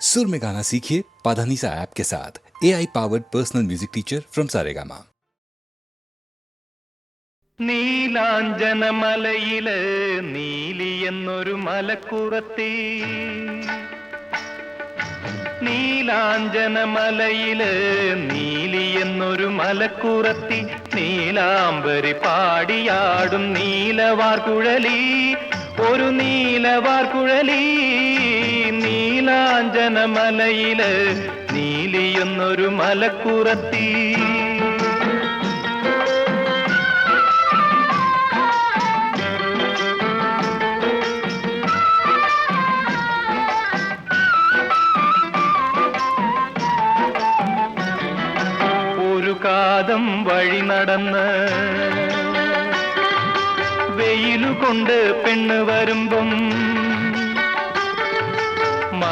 सुर में गाना सीखिए पाधानीसा ऐप के साथ A I powered personal music teacher from Saregama നീലാഞ്ജനമലയില് Neeli എന്നൊരു മലക്കുറത്തി നീലാഞ്ജനമലയില് നീലി എന്നൊരു മലക്കുറത്തി നീലാംബരി പാടിയാടും നീലവാർക്കുഴലി ഒരു നീലവാർക്കുഴലി നീലാഞ്ജനമലയിൽ മലയിൽ നീലിയെന്നൊരു മലക്കുറത്തി. ഒരു കാതം വഴി നടന്ന് വെയിലുകൊണ്ട് പെണ്ണ് വരുമ്പം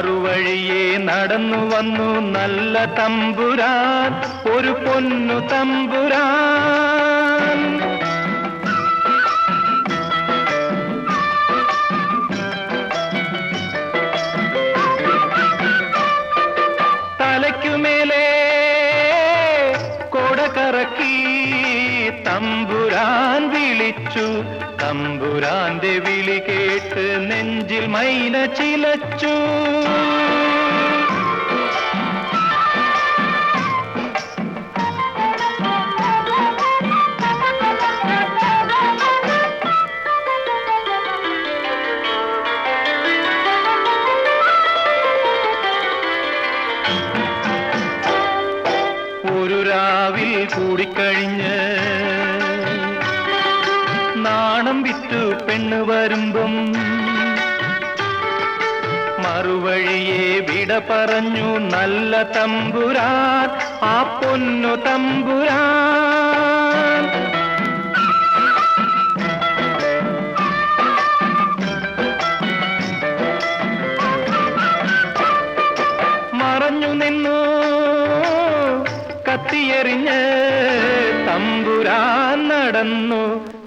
മറുവഴിയെ നടന്നു വന്നു നല്ല തമ്പുരാൻ. ഒരു പൊന്നു തമ്പുരാൻ. തമ്പുരാൻ വിളിച്ചു. തമ്പുരാന്റെ വിളി കേട്ട് നെഞ്ചിൽ മൈന ചിലച്ചു. പറഞ്ഞു നല്ല തമ്പുരാൻ ആ പൊന്നു തമ്പുരാൻ. മറഞ്ഞു നിന്നു കത്തിയെറിഞ്ഞ് തമ്പുരാൻ നടന്നു.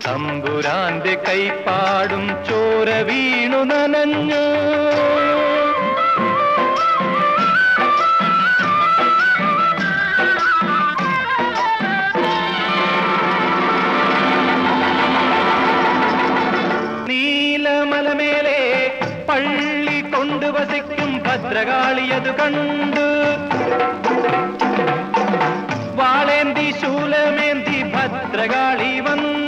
തമ്പുരാന്റെ കൈപ്പാടും ചോര വീണു നനഞ്ഞു. ഭദ്രകാളിയത് കണ്ടു. വാളേന്തി ശൂലമേന്തി ഭദ്രകാളി വന്നു.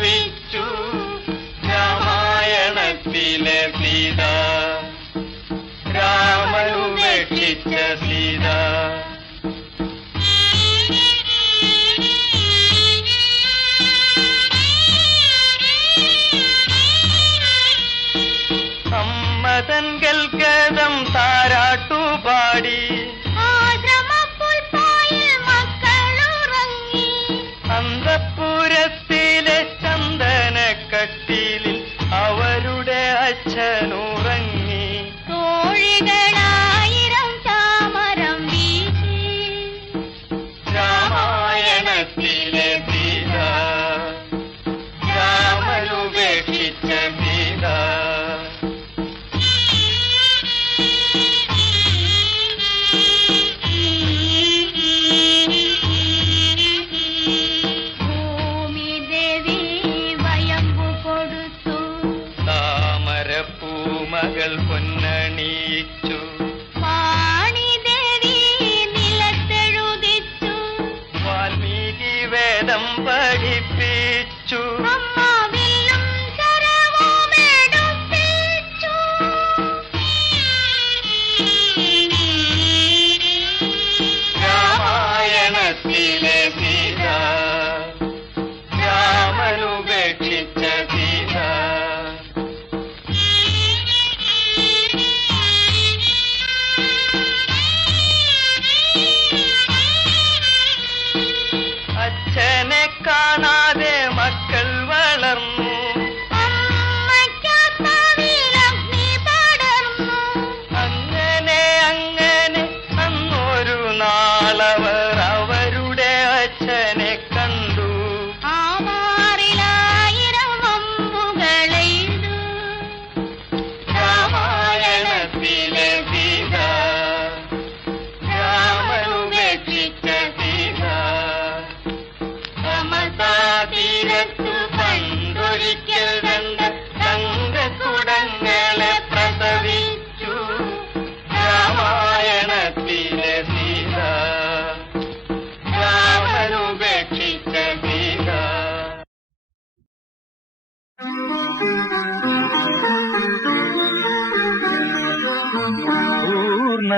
പ്രസവിച്ചു രാമായണത്തിലെ സീത. രാമനുപേക്ഷിച്ച സീത. അമ്മതൻ ഗൽഗതം താരാട്ടുപാടി. الكل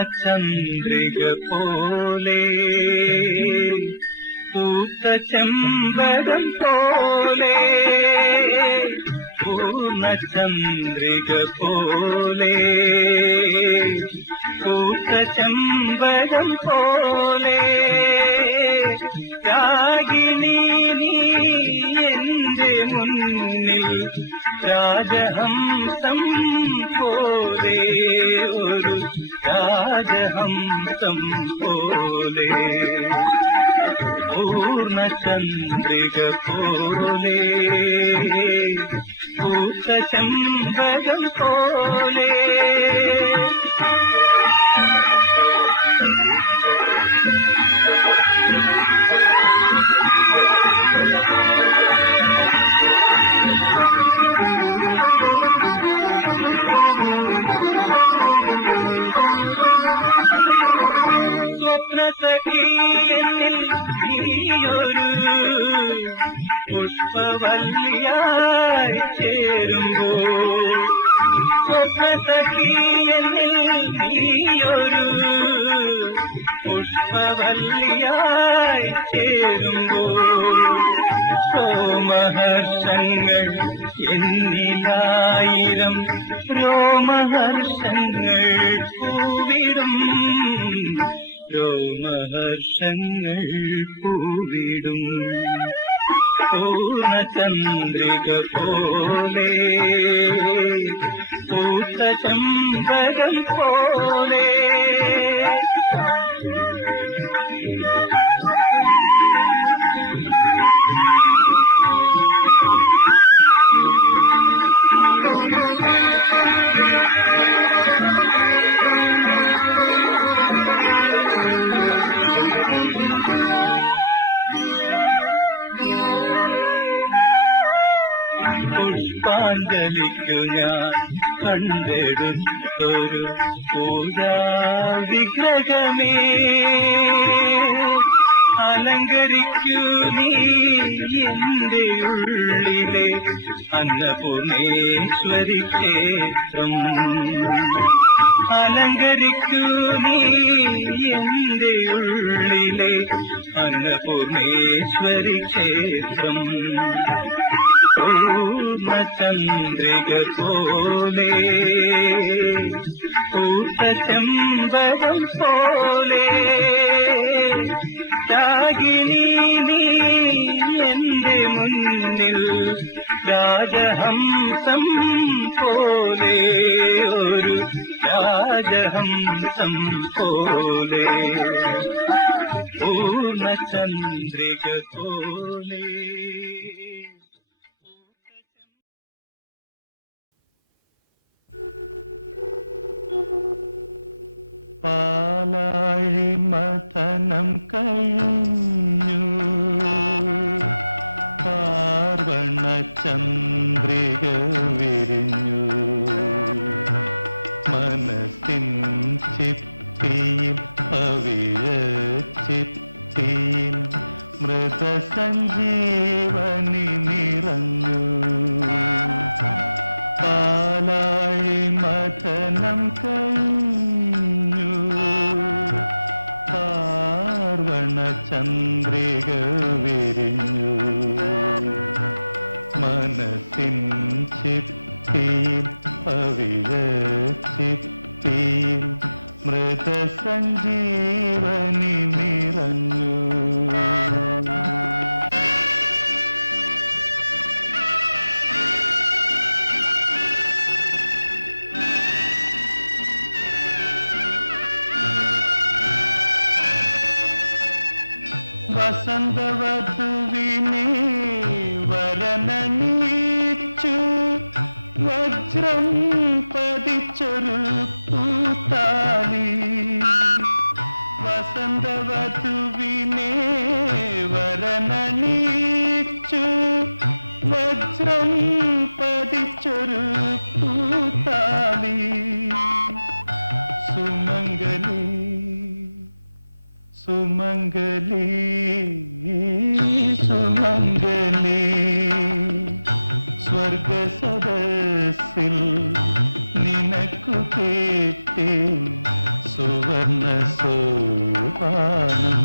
പൂർണചന്ദ്രിക പോലെ പൂത്ത ചെമ്പകം പോലെ. പൂർണ ചന്ദ്രിക പോലെ പൂത്ത ചെമ്പകം പോലെ. രാഗിണി നീ എന്റെ മുന്നിൽ രാജഹംസം പോലെ. ഒരു രാജഹംസം പോലെ പൂർണചന്ദ്രിക പോലെ പൂത്ത ചെമ്പകം പോലെ പുഷ്പവല്ലിയായി ചേരുമ്പോൾ സ്വപ്നസഖീയനിൽ നീയൊരു പുഷ്പവല്ലിയായി ചേരുമ്പോൾ സോമഹർഷങ്ങൾ എന്നിലായിരം രോമഹർഷങ്ങൾ പൂവിടും. രോമഹർഷങ്ങൾ പൂവിടും. പൂർണചന്ദ്രിക പോലെ പൂത്ത പോലെ. പുഷ്പാഞ്ജലിക്കു ഞാൻ കണ്ടെടുത്തൊരു വിഗ്രഹമേ അലങ്കരിക്കൂ നീ എന്റെ ഉള്ളിലെ അന്നപൂർണേശ്വരി ക്ഷേത്രം. അലങ്കരിക്കൂ നീ എന്റെ ഉള്ളിലെ അന്നപൂർണേശ്വരി ക്ഷേത്രം. പൂർണചന്ദ്രിക പോലെ പൂത്ത ചെമ്പകം പോലെ രാഗിണി നീ എന്റെ മുന്നിൽ രാജഹംസം പോലെ ഒരു രാജഹംസം പോലെ പൂർണചന്ദ്രിക പോലെ. പാലാഴി മഥനം കഴിഞ്ഞു. പാർവണ ചന്ദ്രിക വിരിഞ്ഞു. മനസ്സിൻ ചിപ്പിയിൽ അവിഴ ചിപ്പിയിൽ മൃതസഞ്ജീവനി നിറഞ്ഞു. പാലാഴി മഥനം കഴിഞ്ഞു. പാർവണ ചന്ദ്രിക വിരിഞ്ഞു മനസ്സിൻ ചിപ്പിയിൽ പവിഴ ചിപ്പിയിൽ മൃതസഞ്ജീവനി നിറഞ്ഞു. വസന്തവധുവിനെ വരനണീച്ചു വജ്രം പതിച്ചൊരു പൂത്താലി. വസന്തവധുവിനെ വരനണീച്ചു വജ്രം പതിച്ചൊരു പൂത്താലി. സുമംഗലി സുമംഗലി സുമംഗലി സ്വർഗ സദസ്സിൽ നിനക്കു കേട്ടി സുവർണ സോപാനം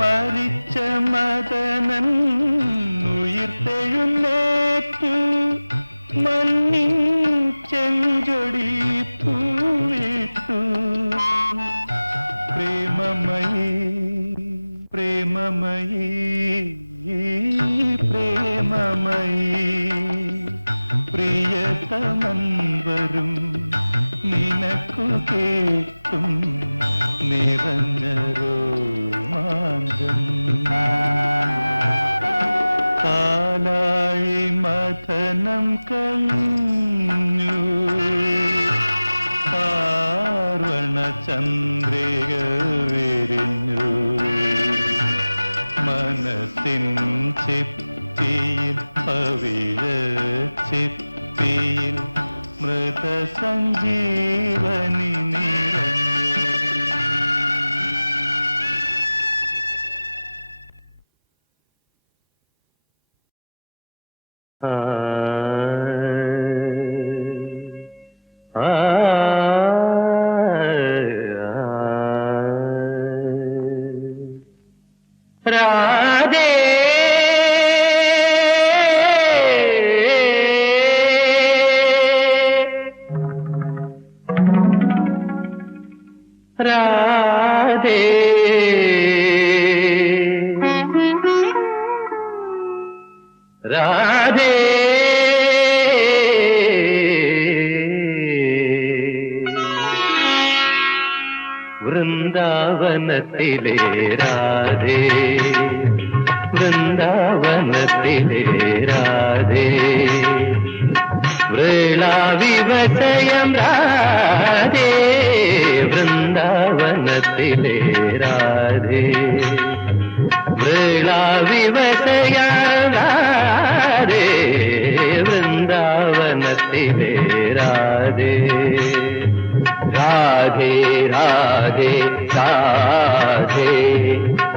മരിച്ച മദനൻ ഉയർത്തെഴുന്നേറ്റു മണ്ണിൻ ചെഞ്ചൊടി പൂവിട്ടു. പ്രേമമയി പ്രേമമയി പ്രേമമയി. പ്രിയതമൻ വരും നിനക്കു കേട്ടും നിറഞ്ഞ രോമാഞ്ചം പാലാഴി മഥനം കഴിഞ്ഞു. പാർവണ ചന്ദ്രിക വിരിഞ്ഞു. മനസ്സിൻ ചിപ്പിയിൽ പവിഴ ചിപ്പിയിൽ മൃതസഞ്ജീവനി രാധേ. രാധേ. വൃന്ദാവനത്തിലെ രാധേ. വൃന്ദാവനത്തിലെ രാധേ. വൃളാവിവശയം രാധേ. വൃന്ദാവനത്തിലെ രാധേ. വൃളാവിവശയം രാധേ വൃന്ദാവനത്തിലെ രാധേ. രാധേ രാധേ രാധേ.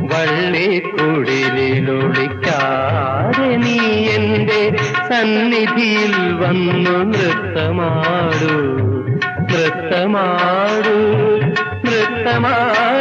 വള്ളിക്കുടിലൊളിക്കാതെ നീ എന്റെ സന്നിധിയിൽ വന്നു നൃത്തമാടൂ നൃത്തമാടു. നൃത്തമാടു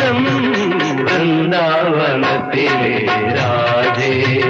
ഋതുവസന്തം വൃന്ദാവനത്തിലെ രാജേ.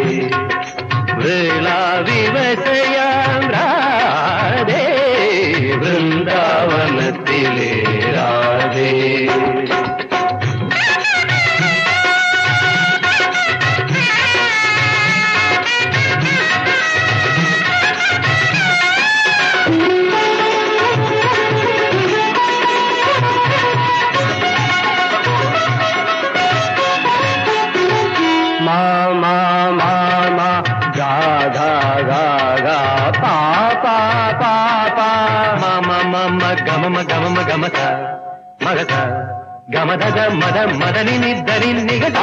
మా గమ మ గమ మ గమ స మగ స గమ ద గ మద మదని నిద్దని నిగట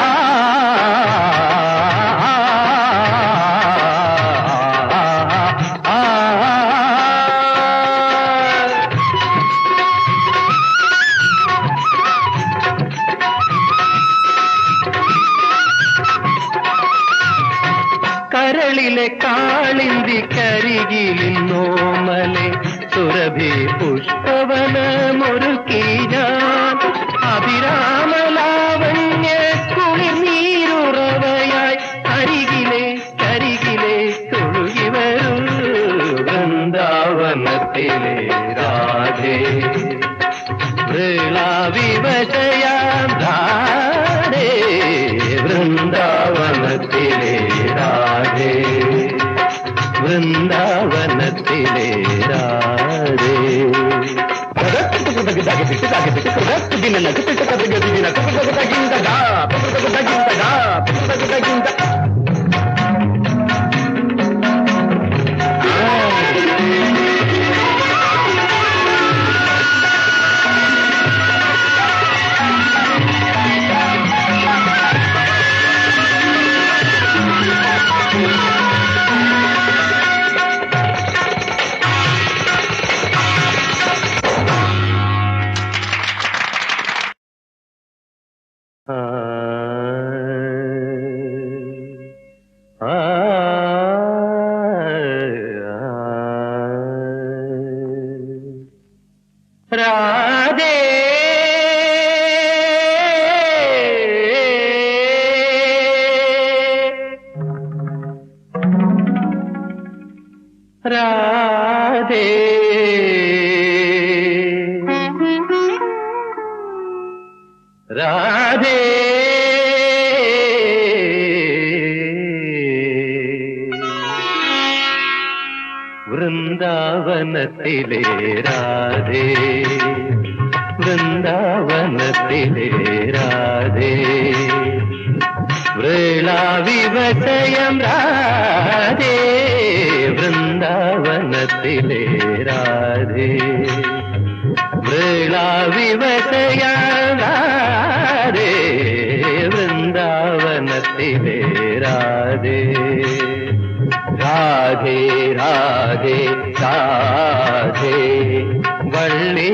കരളിലെ കാളിന്തി കരികിലിന്നോമലെ സുരഭി പുഷ്പവനമൊരുക്കി ഞാൻ അഭിരാമലാവണ്യ കുളിനീരുറവയായി അരികിലെ കരികിലെ തൊഴുകി വരൂ. വൃന്ദാവനത്തിലെ രാധേ. വൃളാവിവശയാം ധാരേ. വൃന്ദാവനത്തിലെ രാധേ. വൃന്ദാവനത്തിലെ രാധേ രാധേ വൃന്ദാവനത്തിലെ രാധേ വൃന്ദാവനത്തിലെ രാധേ. വൃളാവിവശയം രാധേ വൃന്ദാവനത്തിലെ രാധേ. വൃളാവിവശയം രാധേ രാധേ വള്ളിക്കുടിലൊളിക്കാതെ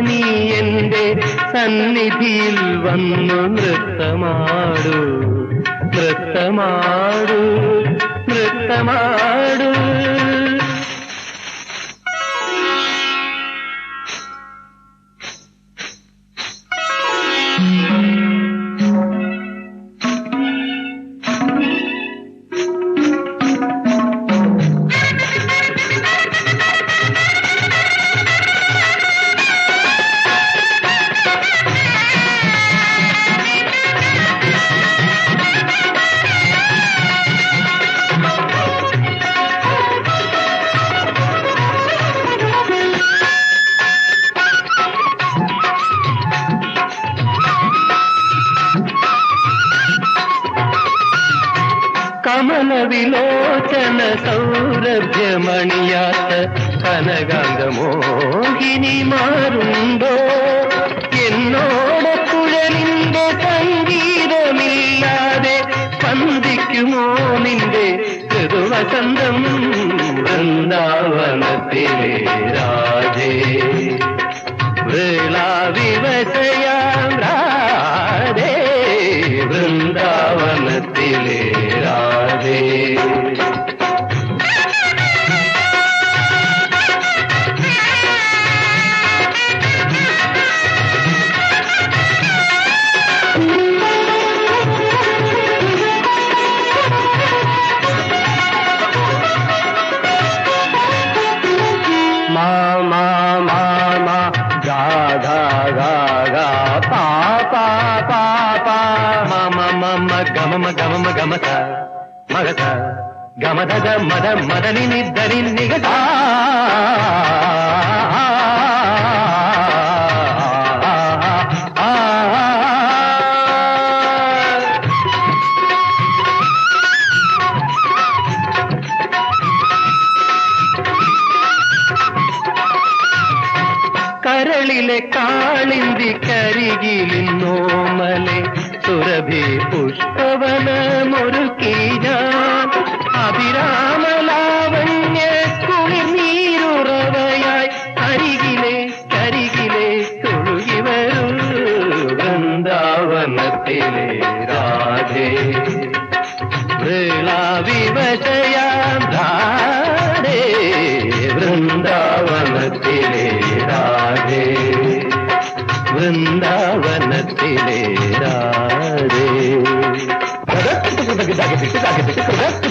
നീ എന്റെ സന്നിധിയിൽ വന്നു നൃത്തമാടൂ നൃത്തമാടൂ നൃത്തമാടൂ. വിലോചന സൗരഭ്യമണിയാത്ത കനകാന്തമോഹിനി മാറുമ്പോ എന്നോട് കുഴലിന്റെ സംഗീതമില്ലാതെ പന്തിക്കുമോ നിന്റെ ചെറുവസന്തം വൃന്ദാവനത്തിലെ രാജേ? വേളാവിവശയാം രാധേ വൃന്ദാവനത്തിലേ గమదగ మద మదని నిద్దని నిగత കരളിലെ കാളിന്തി കരികിലിന്നോമലെ സുരഭി പുഷ്പവനമൊരുക്കി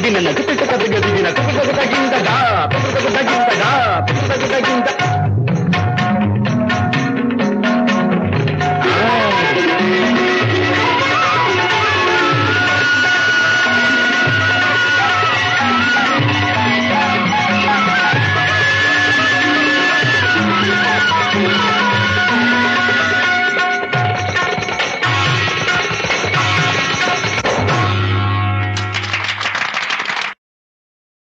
తగిన నగ పెట్ట కథ గదిగిన కథ కథ తగింద